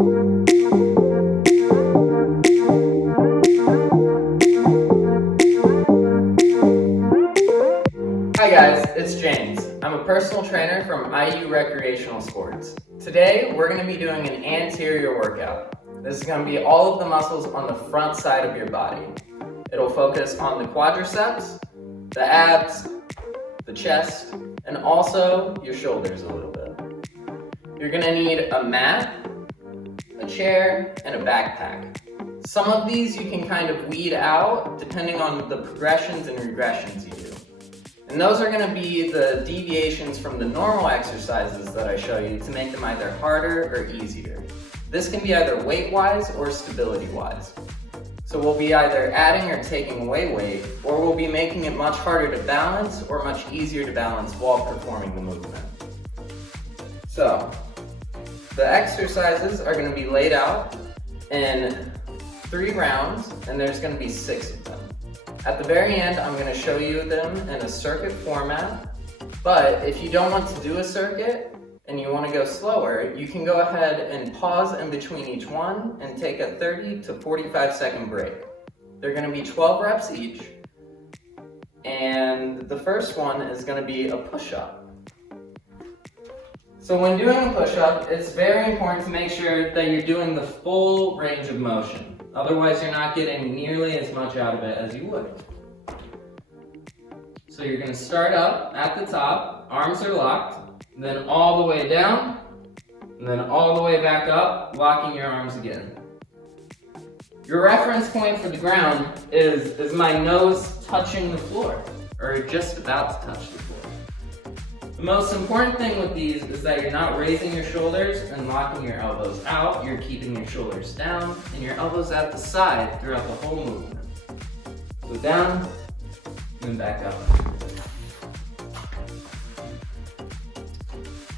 Hi guys, it's James. I'm a personal trainer from IU Recreational Sports. Today, we're going to be doing an anterior workout. This is going to be all of the muscles on the front side of your body. It'll focus on the quadriceps, the abs, the chest, and also your shoulders a little bit. You're going to need a mat, a chair, and a backpack. Some of these you can kind of weed out depending on the progressions and regressions you do. And those are going to be the deviations from the normal exercises that I show you to make them either harder or easier. This can be either weight-wise or stability-wise. So we'll be either adding or taking away weight, or we'll be making it much harder to balance or much easier to balance while performing the movement. So, the exercises are going to be laid out in 3 rounds, and there's going to be 6 of them. At the very end, I'm going to show you them in a circuit format, but if you don't want to do a circuit and you want to go slower, you can go ahead and pause in between each one and take a 30 to 45 second break. They're going to be 12 reps each, and the first one is going to be a push-up. So when doing a push-up, it's very important to make sure that you're doing the full range of motion. Otherwise, you're not getting nearly as much out of it as you would. So you're going to start up at the top, arms are locked, then all the way down, and then all the way back up, locking your arms again. Your reference point for the ground is my nose touching the floor, or just about to touch the floor. The most important thing with these is that you're not raising your shoulders and locking your elbows out. You're keeping your shoulders down and your elbows at the side throughout the whole movement. So down and back up.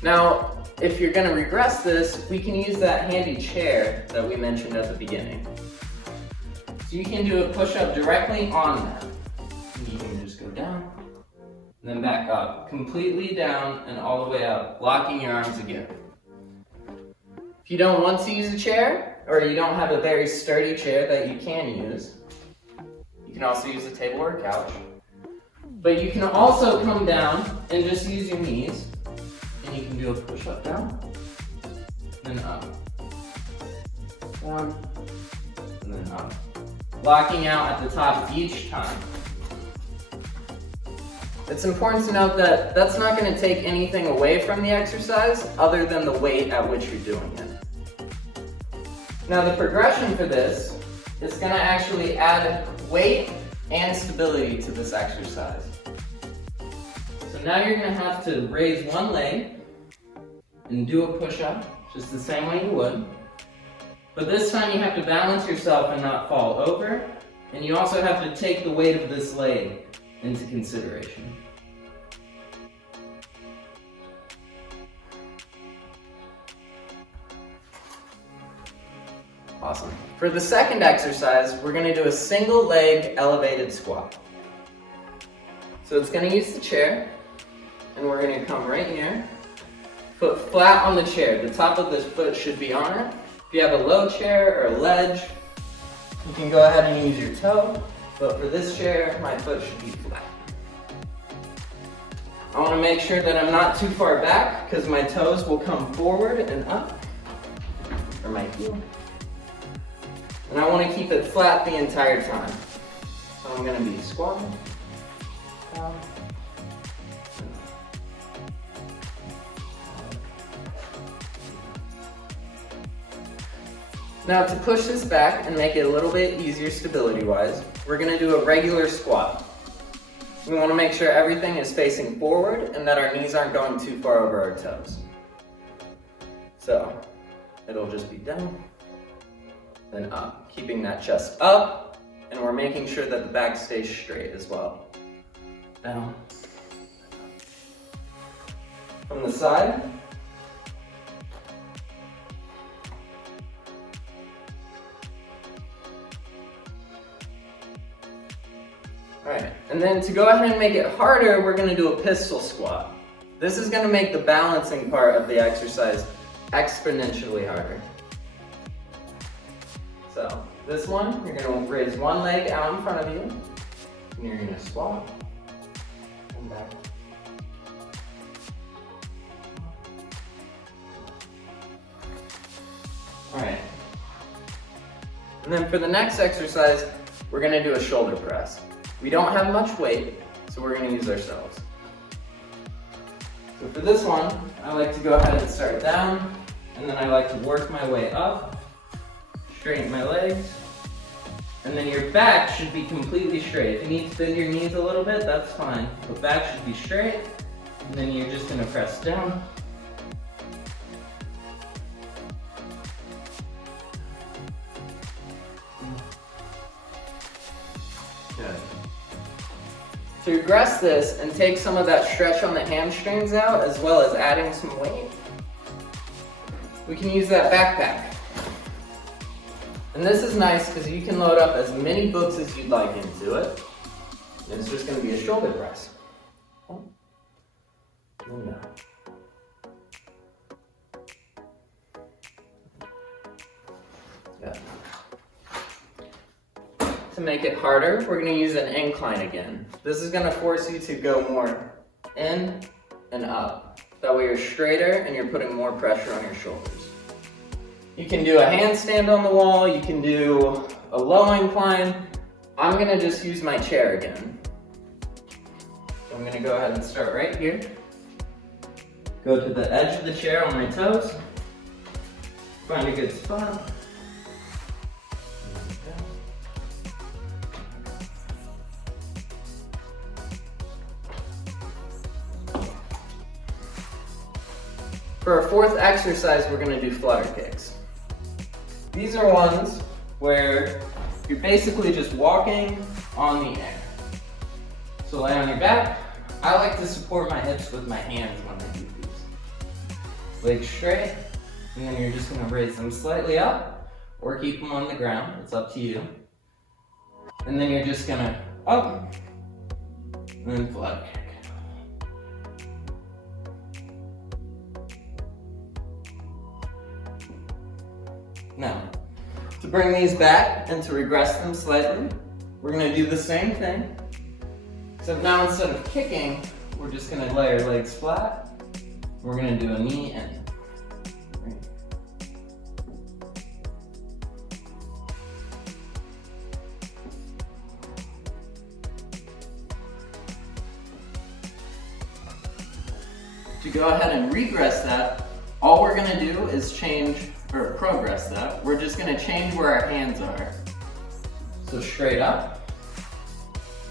Now, if you're going to regress this, we can use that handy chair that we mentioned at the beginning. So you can do a push-up directly on that. You can just go down, and then back up, completely down and all the way up, locking your arms again. If you don't want to use a chair, or you don't have a very sturdy chair that you can use, you can also use a table or a couch. But you can also come down and just use your knees, and you can do a push-up down, and up, down, and then up. Locking out at the top each time. It's important to note that that's not going to take anything away from the exercise other than the weight at which you're doing it. Now the progression for this is going to actually add weight and stability to this exercise. So now you're going to have to raise one leg and do a push-up just the same way you would. But this time you have to balance yourself and not fall over, and you also have to take the weight of this leg into consideration. Awesome. For the second exercise, we're going to do a single leg elevated squat. So it's going to use the chair, and we're going to come right here, foot flat on the chair. The top of the foot should be on it. If you have a low chair or a ledge, you can go ahead and use your toe. But for this chair, my foot should be flat. I want to make sure that I'm not too far back because my toes will come forward and up, or my heel. And I want to keep it flat the entire time. So I'm going to be squatting, down, Now to push this back and make it a little bit easier stability-wise, we're going to do a regular squat. We want to make sure everything is facing forward and that our knees aren't going too far over our toes. So, it'll just be down, then up, keeping that chest up, and we're making sure that the back stays straight as well. Down. From the side. Alright, and then to go ahead and make it harder, we're going to do a pistol squat. This is going to make the balancing part of the exercise exponentially harder. So this one, you're going to raise one leg out in front of you, and you're going to squat and back. All right. And then for the next exercise, we're going to do a shoulder press. We don't have much weight, so we're going to use ourselves. So for this one, I like to go ahead and start down, and then I like to work my way up, straighten my legs, and then your back should be completely straight. If you need to bend your knees a little bit, that's fine. But back should be straight, and then you're just gonna press down. Good. To regress this and take some of that stretch on the hamstrings out, as well as adding some weight, we can use that backpack. And this is nice because you can load up as many books as you'd like into it. And it's just going to be a shoulder press. No. Yeah. To make it harder, we're going to use an incline again. This is going to force you to go more in and up. That way you're straighter and you're putting more pressure on your shoulders. You can do a handstand on the wall, you can do a low incline. I'm going to just use my chair again. So I'm going to go ahead and start right here. Go to the edge of the chair on my toes. Find a good spot. For our fourth exercise, we're going to do flutter kicks. These are ones where you're basically just walking on the air. So lay on your back. I like to support my hips with my hands when I do these. Legs straight, and then you're just going to raise them slightly up or keep them on the ground. It's up to you. And then you're just going to up and then flutter kick. Now, to bring these back and to regress them slightly, we're going to do the same thing. Except now instead of kicking, we're just going to lay our legs flat. We're going to do a knee in. To go ahead and regress that, all we're going to do is progress that. We're just going to change where our hands are. So straight up,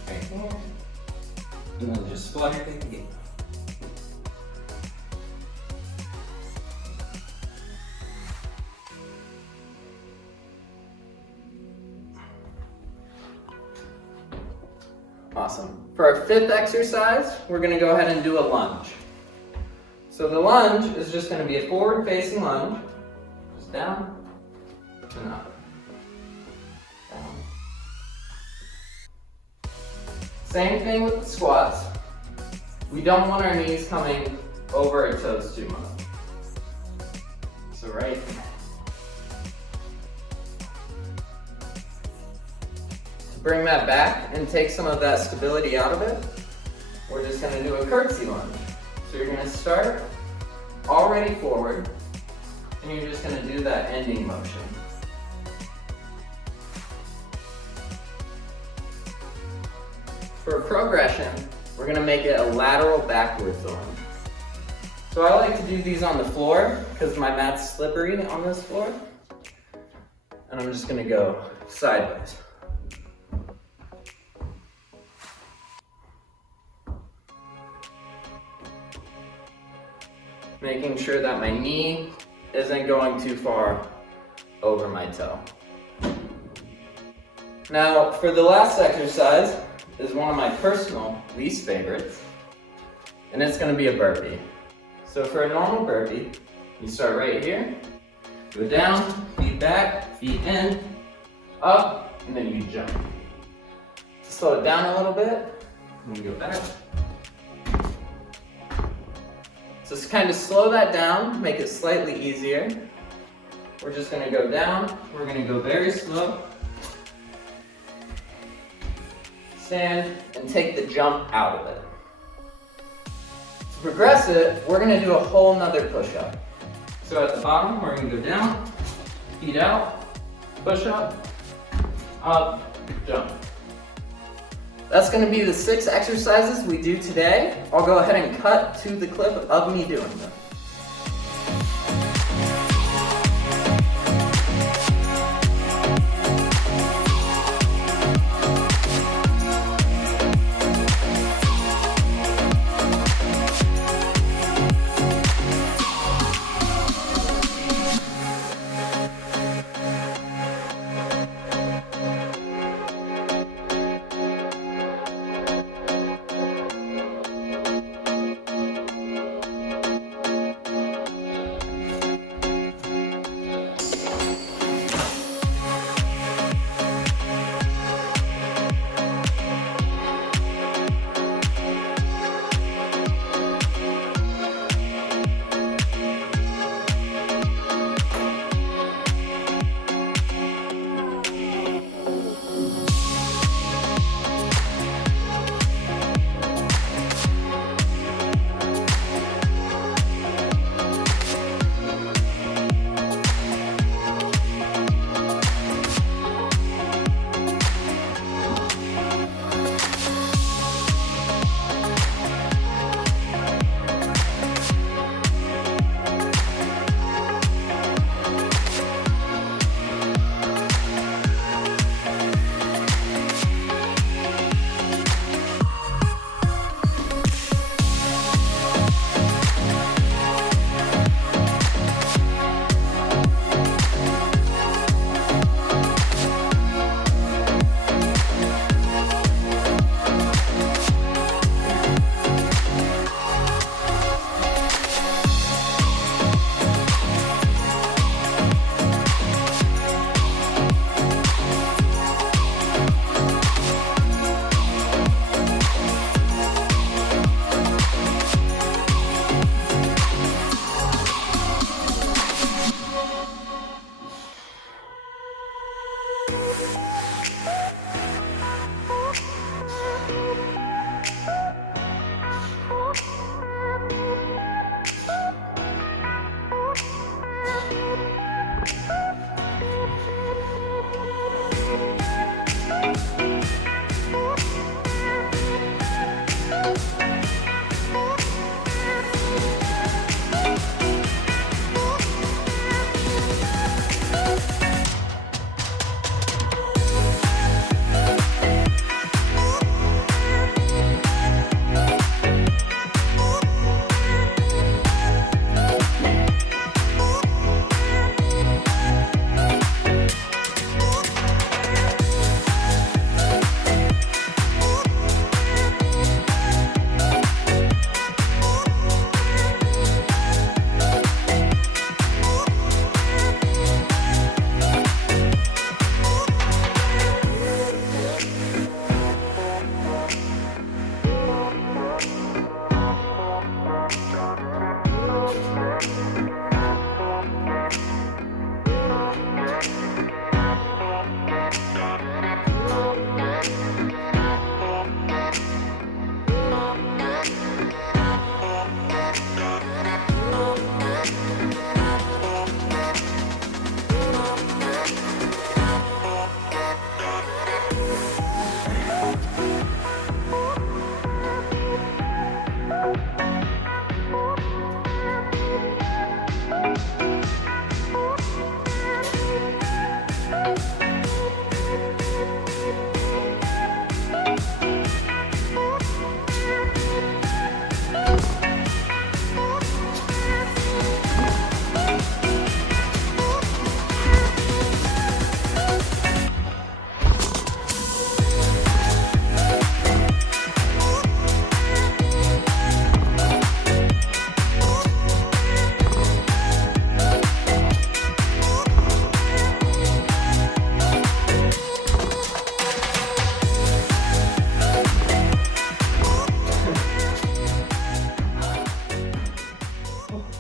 right here, and then just flutter kick again. Awesome. For our fifth exercise, we're going to go ahead and do a lunge. So the lunge is just going to be a forward-facing lunge. Just down and up. Down. Same thing with the squats. We don't want our knees coming over our toes too much. So right here. To bring that back and take some of that stability out of it, we're just going to do a curtsy lunge. So you're going to start already forward, and you're just going to do that ending motion. For progression, we're going to make it a lateral backwards lunge. So I like to do these on the floor because my mat's slippery on this floor. And I'm just going to go sideways. Making sure that my knee isn't going too far over my toe. Now, for the last exercise is one of my personal least favorites, and it's going to be a burpee. So for a normal burpee, you start right here, go down, feet back, feet in, up, and then you jump. Slow it down a little bit, and you go back. Just kind of slow that down, make it slightly easier. we're just gonna go down. We're gonna go very slow. Stand and take the jump out of it. To progress it, we're gonna do a whole nother push-up. So at the bottom, we're gonna go down, feet out, push up, jump. That's gonna be the 6 exercises we do today. I'll go ahead and cut to the clip of me doing them.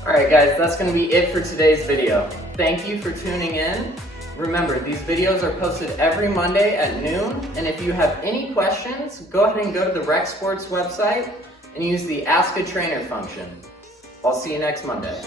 Alright guys, that's going to be it for today's video. thank you for tuning in. Remember, these videos are posted every Monday at noon, and if you have any questions, go ahead and go to the Rec Sports website and use the Ask a Trainer function. I'll see you next Monday.